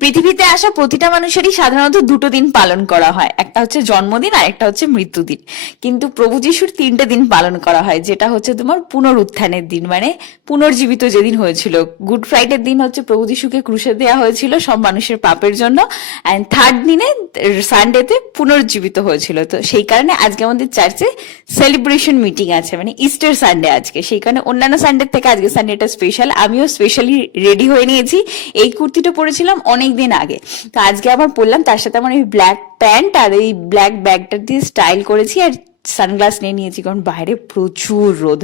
পৃথিবীতে আসা প্রতিটা মানুষেরই সাধারণত দুটো দিন পালন করা হয়। একটা হচ্ছে জন্মদিন আর একটা হচ্ছে মৃত্যুদিন। কিন্তু প্রভু যিশুর তিনটে দিন পালন করা হয়, যেটা হচ্ছে তোমার পুনরুত্থানের দিন। মানে পুনর্জীবিত যেদিন হয়েছিল। গুড ফ্রাইডের দিন হচ্ছে প্রভু যিশুকে ক্রুশে দেওয়া হয়েছিল সব মানুষের পাপের জন্য। অ্যান্ড থার্ড দিনে সানডেতে পুনর্জীবিত হয়েছিল। তো সেই কারণে আজকে আমাদের চার্চে সেলিব্রেশন মিটিং আছে। মানে ইস্টার সানডে আজকে। সেই কারণে অন্যান্য সানডে থেকে আজকে সানডেটা স্পেশাল আমিও স্পেশালি রেডি হয়ে নিয়েছি। এই কুর্তিটা পরেছিলাম, অনেক দিন আগে। তো আজকে আবার পরলাম, তার সাথে আমার এই ব্ল্যাক প্যান্ট আর এই ব্ল্যাক ব্যাগটা দিয়ে স্টাইল করেছি আর সানগ্লাস নিয়ে নিয়েছি, কারণ বাইরে প্রচুর রোদ।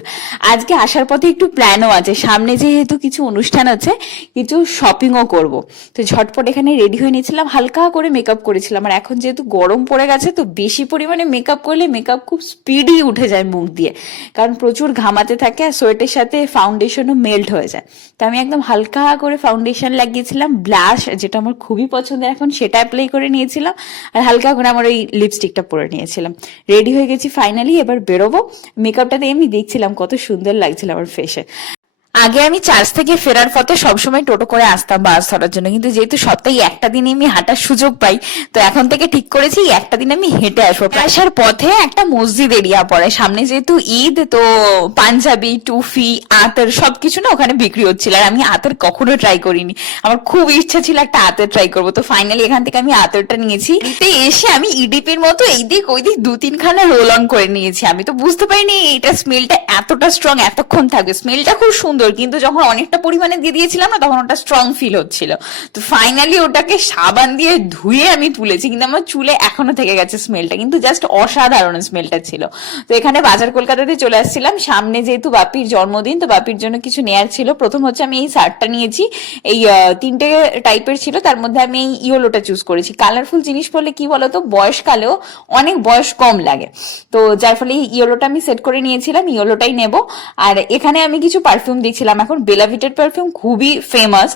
আজকে আসার পথে একটু প্ল্যানও আছে। সামনে যেহেতু কিছু অনুষ্ঠান আছে, কিছু শপিংও করব। তো ঝটপট এখানে রেডি হয়ে নিয়েছিলাম, হালকা করে মেকআপ করেছিলাম। আর এখন যেহেতু গরম পড়ে গেছে, তো বেশি পরিমাণে মেকআপ করলে মেকআপ খুব স্পিডি উঠে যায় মুখ দিয়ে। কারণ প্রচুর ঘামাতে থাকে আর সোয়েটের সাথে ফাউন্ডেশনও মেল্ট হয়ে যায়। তো আমি একদম হালকা করে ফাউন্ডেশন লাগিয়েছিলাম ব্লাশ যেটা আমার খুবই পছন্দের। এখন সেটা অ্যাপ্লাই করে নিয়েছিলাম। আর হালকা করে আমার ওই লিপস্টিকটা পরে নিয়েছিলাম। রেডি হয়ে গেছি ফাইনালি এবার বেরোবো। মেকআপটাতে এমনি দেখছিলাম কত সুন্দর লাগছিল আমার ফেসে আগে আমি চার্চ থেকে ফেরার পথে সবসময় টোটো করে আসতাম বাস ধরার জন্য। কিন্তু যেহেতু সপ্তাহে একটা দিনে আমি হাঁটার সুযোগ পাই তো এখন থেকে ঠিক করেছি একটা দিন আমি হেঁটে আসব। আসার পথে একটা মসজিদ এরিয়া পড়ে। সামনে যেহেতু ঈদ তো পাঞ্জাবি টুফি আতর সবকিছু না ওখানে বিক্রি হচ্ছিল। আর আমি আতর কখনো ট্রাই করিনি। আমার খুব ইচ্ছা ছিল একটা আতর ট্রাই করব। তো ফাইনালি এখান থেকে আমি আতরটা নিয়েছি। এসে আমি ইডিপির মতো এই দিক ওই দিক দু তিনখানা রোল অন করে নিয়েছি। আমি তো বুঝতে পারিনি এটা স্মেলটা এতটা স্ট্রং এতক্ষণ থাকবে। স্মেলটা খুব সুন্দর কিন্তু যখন অনেকটা পরিমাণে দিয়ে দিয়েছিলাম না, তখন ওটা স্ট্রং ফিল হচ্ছিল। তো ফাইনালি ওটাকে সাবান দিয়ে ধুয়ে আমি তুলেছি, কিন্তু আমার চুলে এখনও থেকে গেছে স্মেলটা কিন্তু জাস্ট অসাধারণ স্মেলটা ছিল। তো এখানে বাজার কলকাতাতে চলে আসছিলাম, সামনে যেহেতু বাপির জন্মদিন, তো বাপির জন্য কিছু নেয়ার ছিল। প্রথম হচ্ছে আমি এই শার্টটা নিয়েছি, এই তিনটে টাইপের ছিল, তার মধ্যে আমি এই ইয়েলোটা চুজ করেছি। কালারফুল জিনিস পরলে কি বলতো, বয়সকালেও অনেক বয়স কম লাগে। তো যার ফলে ইয়েলোটা আমি সেট করে নিয়েছিলাম, ইয়েলোটাই নেব। আর এখানে আমি কিছু পারফিউম দেখছিলাম এখন বেলাভিটের পারফিউম খুবই ফেমাস